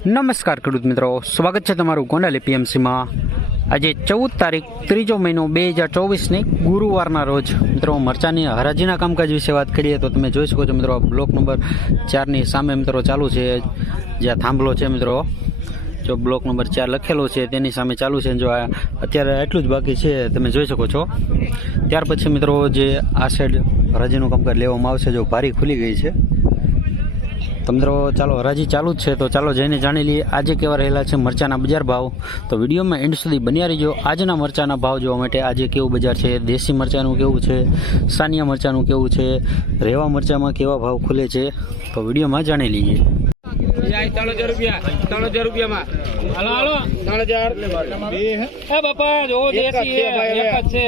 નમસ્કાર ખેડૂત મિત્રો. સ્વાગત છે તમારું ગોંડલ એપીએમસીમાં. આજે ચૌદ તારીખ, ત્રીજો મહિનો બે હજાર ચોવીસની ગુરુવારના રોજ. મિત્રો, મરચાની હરાજીના કામકાજ વિશે વાત કરીએ તો તમે જોઈ શકો છો મિત્રો બ્લોક નંબર ચારની સામે મિત્રો ચાલુ છે. જ્યાં થાંભલો છે મિત્રો. જો બ્લોક નંબર ચાર લખેલો છે, તેની સામે ચાલુ છે. જો આ અત્યારે એટલું જ બાકી છે, તમે જોઈ શકો છો. ત્યાર પછી મિત્રો, જે આ સાઈડ હરાજીનું કામકાજ લેવામાં આવશે, જો ભારી ખુલી ગઈ છે. તો ચાલો હરાજી ચાલુ જ છે. તો ચાલો જઈને જાણી લઈએ. આજે કેવા રહેલા છે મરચાના બજાર ભાવ? તો વિડીયોમાં એન્ડ સુધી બન્યા રહીજો. આજના મરચાના ભાવ જોવા માટે આજે કેવું બજાર છે? દેશી મરચાનું કેવું છે? સાનિયા મરચાનું કેવું છે? રેવા મરચામાં કેવા ભાવ ખુલે છે? તો વિડીયોમાં જાણી લઈએ. ત્રણ હજાર રૂપિયા. ત્રણ હજાર રૂપિયામાં. હાલો હાલો. ત્રણ હજાર. બાપા જો છે એક જ છે.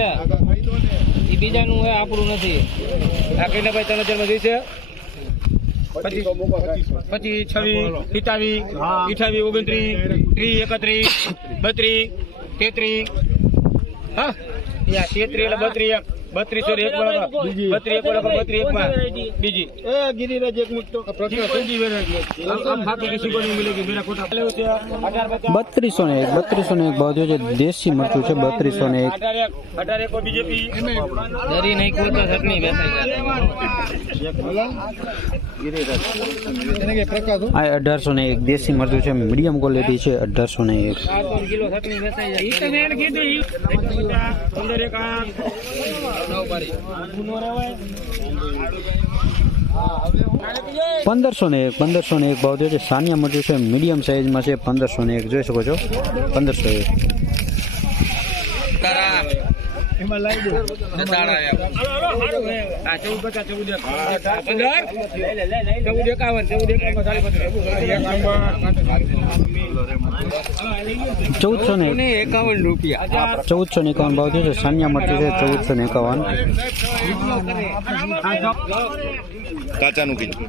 ઈ બીજાનું આપણું નથી. આ કઈને ભાઈ ત્રણ હજારમાં જોઈશે. પચીસ. પચીસ. છવ્વીસ સિત્તાવીસ અઠાવીસ ઓગણત્રીસ ત્રીસ એકત્રીસ બત્રીસ તેત્રીસ. હા. તેત્રીસ એટલે બત્રીસ બત્રીસો એક બરાબર. ને એક બત્રીસો ને એક ભાવ થયો છે. દેશી મરચું છે બત્રીસો ને એક. આ અઢારસો ને એક દેશી મરચું છે. મીડિયમ ક્વોલિટી છે અઢારસો ને એક. પંદર એક પંદરસો ને એક, પંદરસો ને એક ભાવ થયો છે સાનિયા મરચું છે, મીડિયમ સાઇઝમાં છે, પંદરસો ને એક. જોઈ શકો છો? પંદરસો એક. આ ચૌદ પચાસ ચૌદ પંદર? ચૌદ એકાવન ચૌદ એકાવન સાડી ચૌદસો ને એકાવન રૂપિયા. ચૌદસો ને એકાવન ભાવ થયો છે. સાનિયા મરચું છે ચૌદસો ને એકાવન. કાચાનું કીધું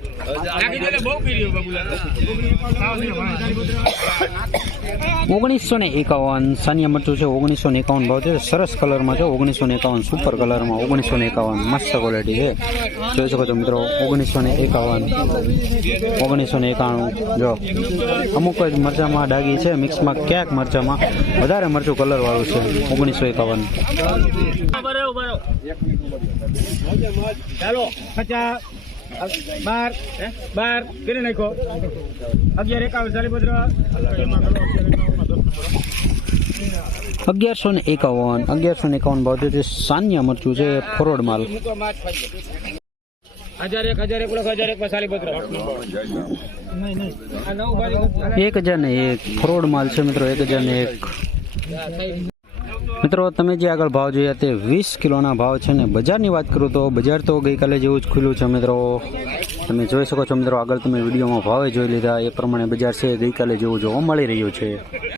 ઓગણીસો ને એકાવન સાનિયા મરચું છે, ઓગણીસો ને એકાવન ભાવ છે. સરસ કલરમાં છે, ઓગણીસો ને એકાવન સુપર કલરમાં, ઓગણીસો ને એકાવન મસ્ત ક્વોલિટી છે. જોઈ શકો છો મિત્રો, ઓગણીસો ને એકાવન, ઓગણીસો ને એકાણું. જો, અમુક જ મરચામાં ડાગી છે, મિક્સમાં ક્યાંક મરચામાં વધારે મરચું કલરવાળું છે, ઓગણીસો એકાવન. ચાલો બાર બાર કરી નાખો. અગિયાર એકાવન ચાલી અગિયારસો ને એકાવન અગિયારસો ને એકાવન ભાવ છે સાનિયા મરચું છે ફોરવર્ડ માલ. હજાર એક હજાર ને એક ફ્રોડ માલ છે મિત્રો એક હજાર ને એક. મિત્રો, તમે જે આગળ ભાવ જોયા તે વીસ કિલોના ભાવ છે ને બજારની વાત કરું તો બજાર તો ગઈકાલે જેવું જ ખુલ્લું છે મિત્રો. તમે જોઈ શકો છો મિત્રો, આગળ તમે વિડીયોમાં ભાવે જોઈ લીધા. એ પ્રમાણે બજાર છે, ગઈકાલે જેવું જોવા મળી રહ્યું છે.